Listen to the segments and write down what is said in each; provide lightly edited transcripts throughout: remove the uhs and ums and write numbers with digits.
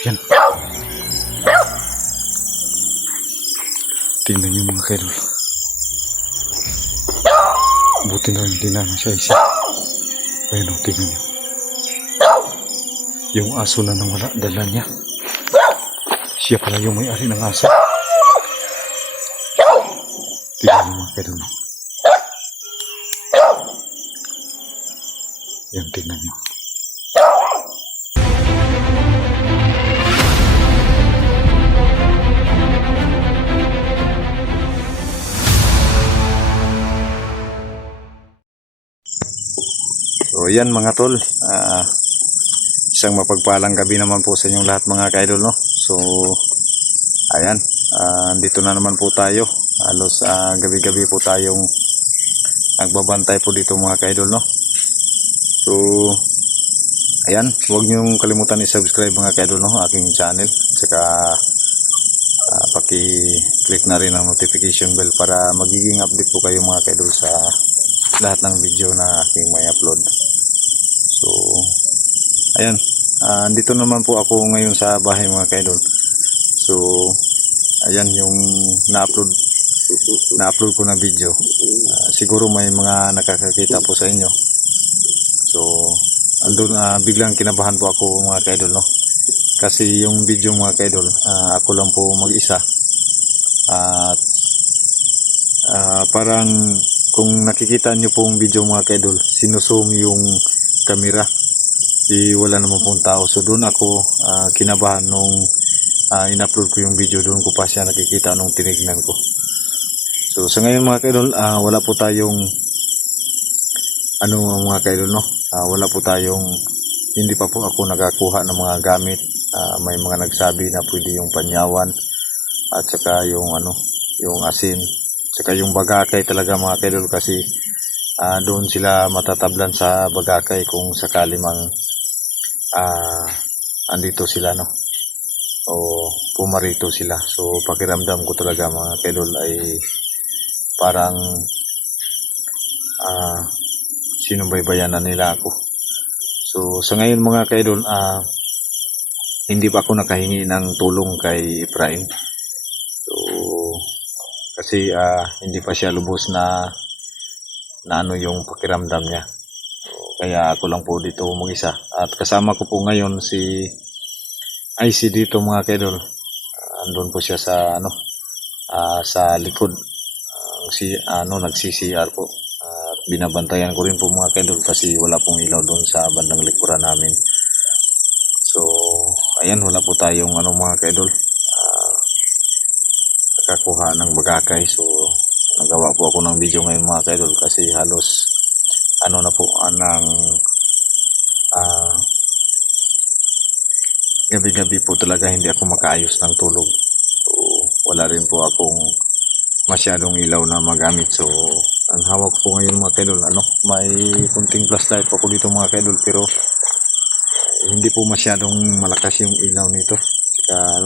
Yan. Tingnan nyo mga kaidol. Buti na hindi namin siya isa. Ayun o, tingnan nyo. Yung aso na nawala, dala niya. Siya pala yung may-ari ng aso. Tingnan nyo mga kaidol. Yan, tingnan nyo. So yan mga tol, isang mapagpalang gabi naman po sa inyong lahat mga kaidol, no? So ayan, dito na naman po tayo. Halos gabi-gabi po tayong nagbabantay po dito mga kaidol, no? So ayan, huwag niyong kalimutan i-subscribe mga kaidol, no, aking channel. Saka paki-click na rin ang notification bell para magiging update po kayo mga kaidol sa lahat ng video na aking may upload. So ayan, dito naman po ako ngayon sa bahay mga kaidol. So ayan yung na-upload ko na video. Siguro may mga nakakakita po sa inyo. So andun, biglang kinabahan po ako mga kaidol, no? Kasi yung video mga kaidol, ako lang po mag-isa. At parang kung nakikita nyo pong video mga kaidol, sinuzoom yung camera. Wala naman pong tao. So doon ako kinabahan nung in-upload ko yung video. Doon ko pa siya nakikita nung tinignan ko. So sa ngayon mga kaidol, wala po tayong mga kaidol, no? Wala po tayong, hindi pa po ako nakakuha ng mga gamit. May mga nagsabi na pwede yung panyawan at saka yung yung asin, saka yung bagakay talaga mga kaidol, kasi doon sila matatablan sa bagakay kung sakali mang andito sila, no, o pumarito sila. So pakiramdam ko talaga mga kaidol ay parang sinubaybayan na nila ako. So sa ngayon mga kaidol, hindi pa ako nakahingi ng tulong kay Efraim. So kasi hindi pa siya lubos na yung pakiramdam niya. So, kaya ako lang po dito mag-isa. At kasama ko po ngayon si IC dito mga kaidol. Andun po siya sa sa likod. Nagsi-CR po. Binabantayan ko rin po mga kaidol kasi wala pong ilaw doon sa bandang likuran namin. So ayan, wala po tayong mga kaidol, nakakuha ng bagakay. So nagawa po ako ng video ngayon mga kaidol kasi halos na po ng gabi-gabi po talaga hindi ako makaayos ng tulog. So wala rin po akong masyadong ilaw na magamit. So ang hawak po ngayon mga kaidol, may kunting flashlight po ako dito mga kaidol, pero hindi po masyadong malakas yung ilaw nito. Saka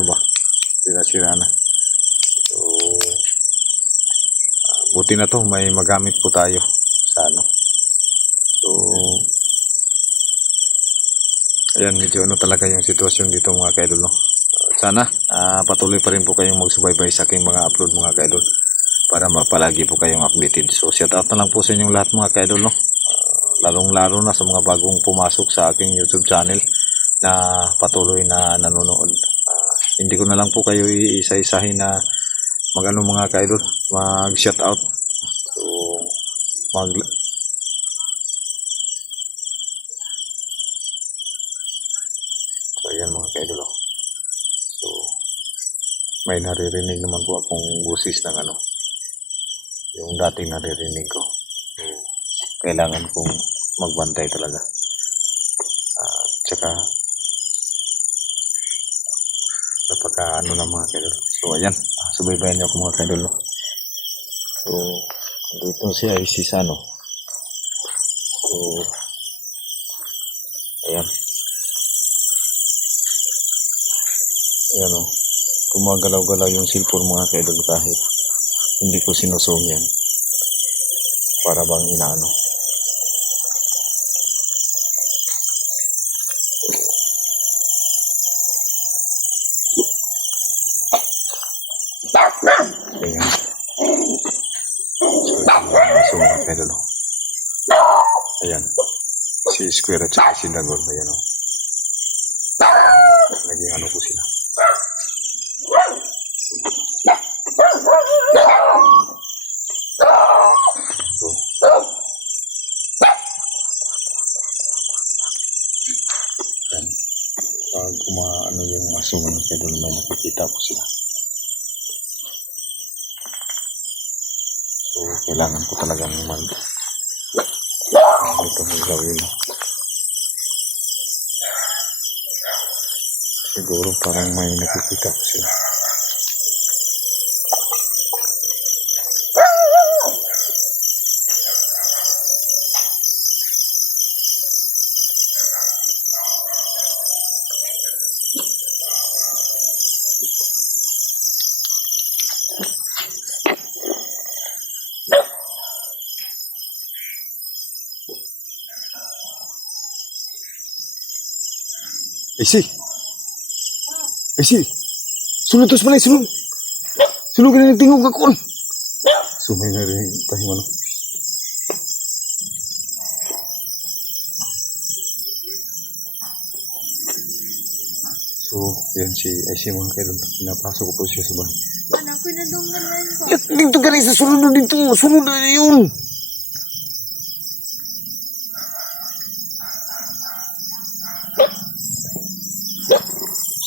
sira-sira na. So buti na to, may magamit po tayo sa So ayan, medyo talaga yung sitwasyon dito mga kaidol, no. Sana patuloy pa rin po kayong magsubaybay sa aking mga upload mga kaidol para mapalagi po kayong updated. So shout out na lang po sa inyong lahat mga kaidol, no. Lalong-lalo na sa mga bagong pumasok sa aking YouTube channel na patuloy na nanonood. Hindi ko na lang po kayo iisa-isahin na mga kaidol, mag-shout out. So ayan mga kaidol. So may naririnig naman po akong busis ng yung dating naririnig ko. So kailangan kong magbantay talaga. Tsaka napaka na mga kaidol. So ayan, subaybayan niyo ako mga kaidol, no? So dito si IC sa So ayan, gumagalaw-galaw yung cellphone mga kaidol kahit hindi ko sinuzoom yan, para bang aso mga kaidol. Ayan. Si Square at saka si Dagon. Ayan o. Naging ano ko sila. So, yan. Pag ano yung aso mga kaidol, may nakikita ko sila. So, kailangan ko talagang ito mo gawin. Siguro parang may nakikita ko sila. Isi, sulod tos malay, sulod. Sulod ka na nagtingog ako. Sumay na rin tayo ano. So, yan si Isi mga kaidol. Pinapasok ko po siya sa bahay. Anak ko na doon naman ko. Dito ka rin sa sulod na dito. Sulod na yun.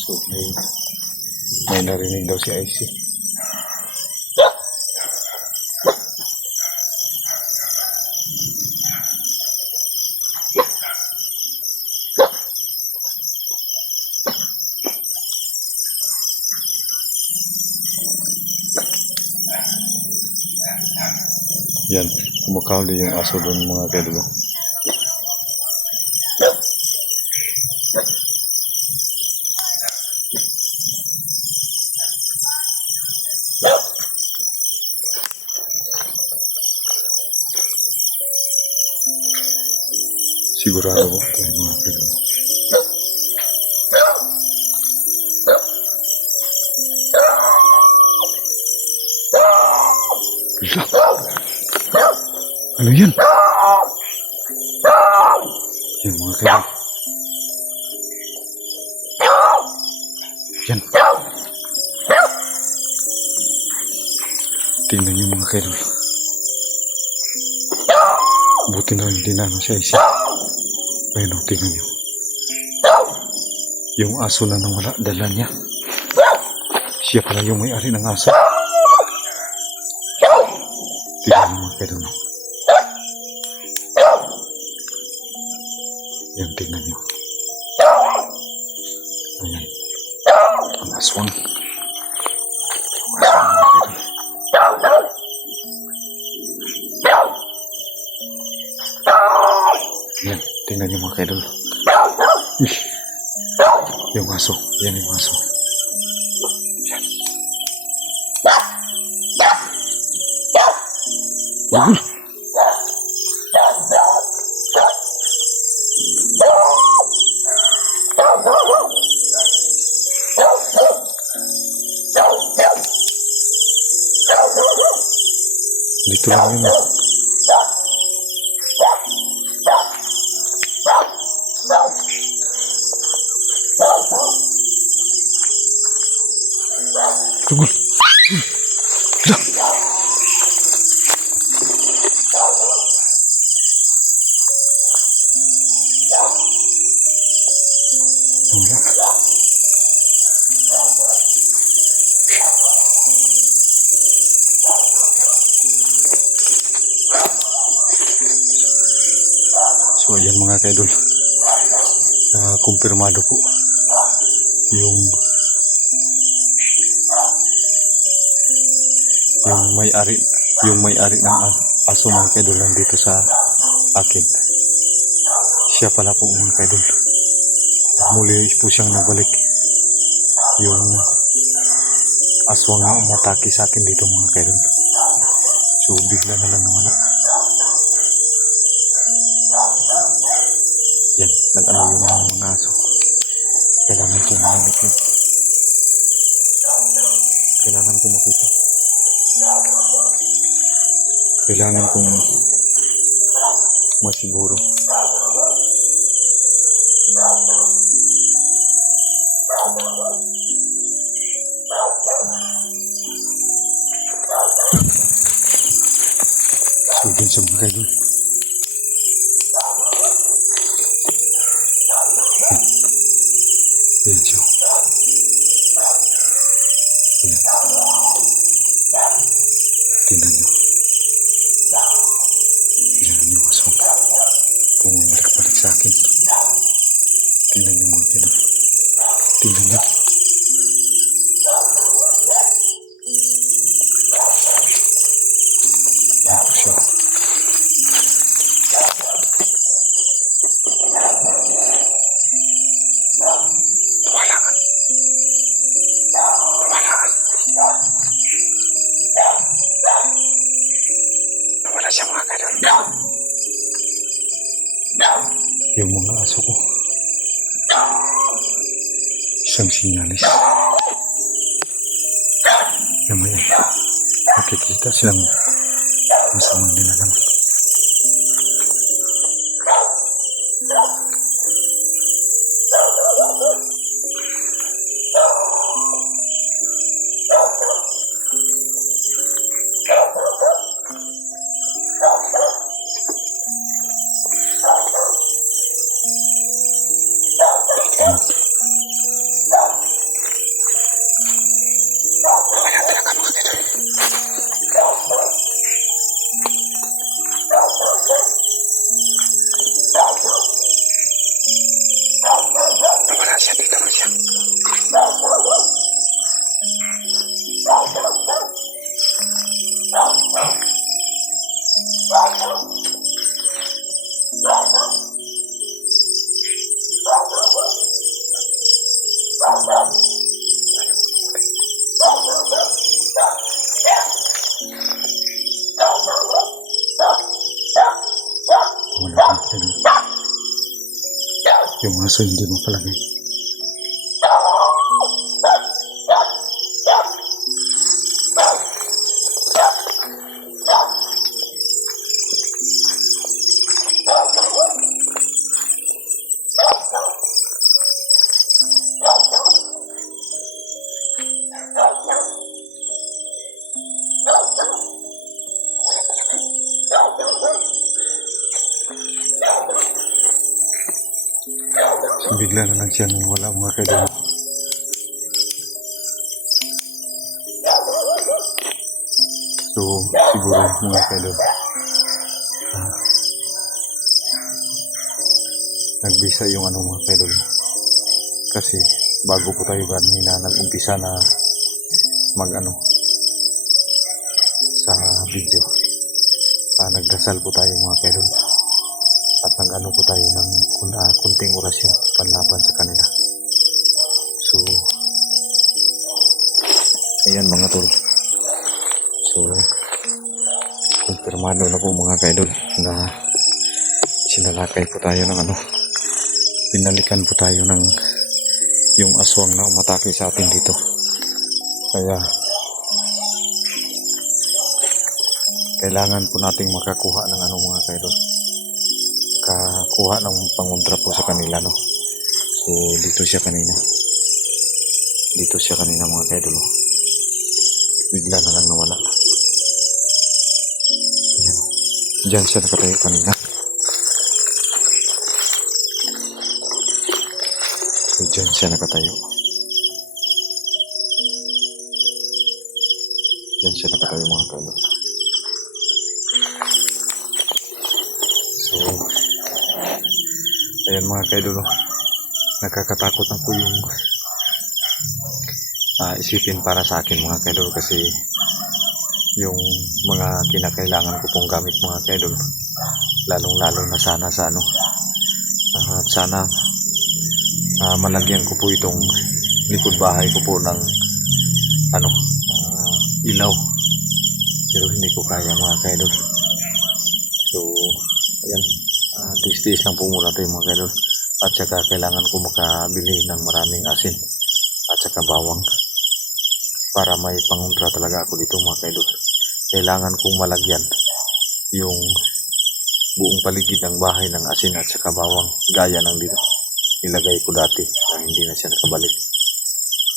So, may narinig daw si Isi. Yan, kumakawli yung aso doon mga kaidol. Sigurado ko ito mga kaidol. Ano yan? Yan mga kaidol. Yan. Tingnan niyo mga kaidol. Buti na hindi na ano siya isa. Ayun o, tingnan niyo. Yung aso na nawala, dala niya. Siya pala yung may-ari ng aso. Tingnan niyo mga kaidol. Yan, tingnan niyo. Ayan. Ang aswang. Yung aswang mga kaidol. Yan, tingnan niyo mga kaidol. Yung aso. Yan yung aso. Yan. Bagul. Dito lang yun. Tugol. Wala. So ayan mga kaidol, kumpirmado po yung may-ari ng aso mga kaidol nandito sa akin. Siya pala po mga kaidol. Muli po siyang nagbalik. Yung aswang na umatake sa akin dito mga kaidol. So bigla na lang nawala. Yan, nag-ano yung mga aso. Kailangan ko mahanap yun. Kailangan ko makita. Kailangan kong masiguro. So, dun sa mga kaidol. Ayan siya. Ayan. Tingnan nyo. Ayan yung aswang. Bumabalik-balik sa akin. Tingnan nyo mga kaidol. Tingnan nyo. Ayan po siya. Tuwalaan. Tuwalaan. Nawala siya mga kaidol. Yung mga aso ko. Isang sinyalis. Na may nakikita silang masamang nilalang. Wala talaga mga kaidol. Nawala siya, dito mo siya. Wala mga kaidol. Yung aso hindi mo palagay. So, bigla na lang siyang wala mga kaidol. So, siguro mga kaidol. Nagbisa yung ano mga kaidol. Kasi bago po tayo kanina nag-umpisa na mag ano sa video. Nagdasal po tayo mga kaidol. At nag-ano po tayo ng kunting orasyon panlaban sa kanila. So, ayan mga tol. So, kumpirmado na po mga kaidol na sinalakay po tayo ng ano. Pinalikan po tayo ng yung aswang na umatake sa atin dito. Kaya, kailangan po nating makakuha ng ano mga kaidol. Makakuha ng pangontra po sa kanila, no? So, dito siya kanina. Dito siya kanina mga kaidol. Bigla na lang nawala. Ayan. Diyan siya nakatayo kanina. So, diyan siya nakatayo. Diyan siya nakatayo mga kaidol. So, ayan mga kaidol. Nakakatakot na po yung isipin para sa akin mga kaidol kasi yung mga kinakailangan ko pong gamit mga kaidol lalong-lalo na sana sa ano at sana malagyan ko po itong likod bahay ko po ng ano ilaw pero hindi ko kaya mga kaidol. So ayan, tiis-tiis lang po muna tayo mga kaidol at saka kailangan ko makabili ng maraming asin at saka bawang para may pangontra talaga ako dito mga kaidol. Kailangan kong malagyan yung buong paligid ng bahay ng asin at saka bawang gaya ng dito nilagay ko dati na hindi na siya nakabalik.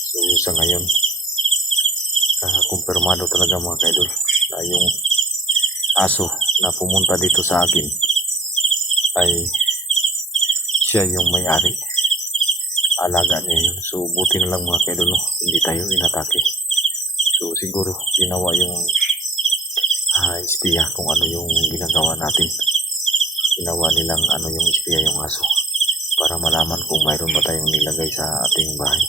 So sa ngayon, kumpirmado talaga mga kaidol na yung aso na pumunta dito sa akin ay siya yung may-ari. Alaga niya yun. So buti na lang mga kaidol, no? Hindi tayo inatake. So siguro ginawa yung espiya kung ano yung ginagawa natin. Ginawa nilang ano yung espiya yung aso para malaman kung mayroon ba tayong nilagay sa ating bahay.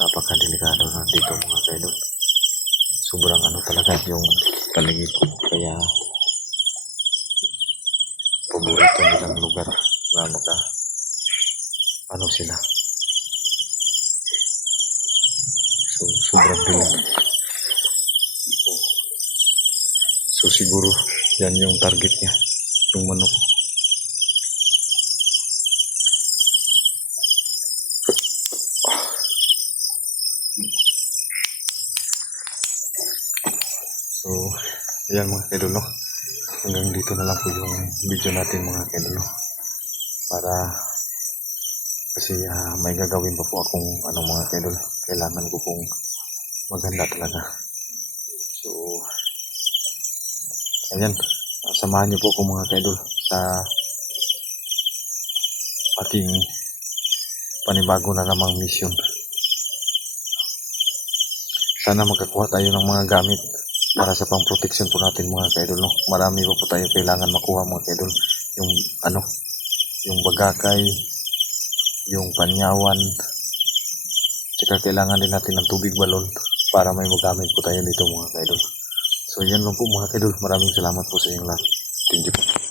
Napakadelikado na dito mga kaidol. Sobrang ano talaga yung paligid ko. Kaya paborito nilang lugar na maka ano sila. So sobrang dilim. So siguro yan yung target niya, yung manok. So yan mga kaidol, no? Hanggang dito na lang po yung video natin mga kaidol, no? Para kasi may gagawin pa po akong ano mga kaidol. Kailangan ko pong maganda talaga. So ayan, samahan niyo po ako mga kaidol sa ating panibago na namang mission. Sana makakuha tayo ng mga gamit para sa pang-protection po natin mga kaidol, no? Marami pa po tayo kailangan makuha mga kaidol. Yung ano, yung bagakay, yung panyawan, tsaka kailangan din natin ng tubig balon para may magamit po tayo dito mga kaidol. So yan lang po mga kaidol. Maraming salamat po sa inyong lahat. Thank you po.